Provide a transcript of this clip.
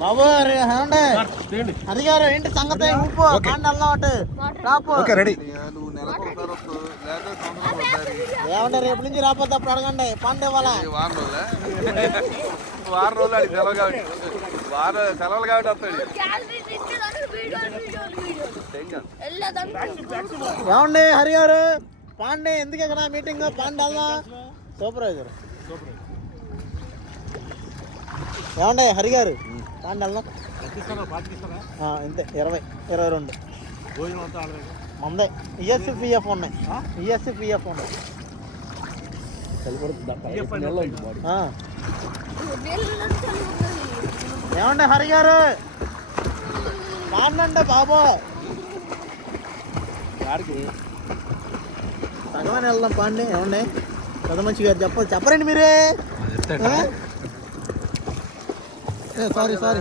బాబు ఏమండి హరి గారు ఏంటి సంగతి ఉప్పు కాండి వెళ్దాం రాపు రెడీ ఏమంటే రేపు నుంచి రాకపోతే అప్పుడు అడగండి పండు ఇవ్వాలా వారం రోజులు అడిగి సెలవు కాబట్టి సెలవులు కాబట్టి వస్తాడు. ఏమండి హరి గారు పాండే ఎందుకు ఇక్కడ మీటింగ్ పాండే వెళ్దాం సూపర్వైజర్ ఏమండి హరి గారు పాండే వెళ్దాం ఇంతే 22 మందే ఈఎస్సీ పిఎఫ్ ఉన్నాయి ఈఎస్సీ పిఎఫ్ ఉన్నాయి ఏమండి హరి గారు పాండే బాబు తగలని వెళ్దాం పాండే ఏమండి పెద్ద మంచి గారు చెప్పరండి మీరే సారీ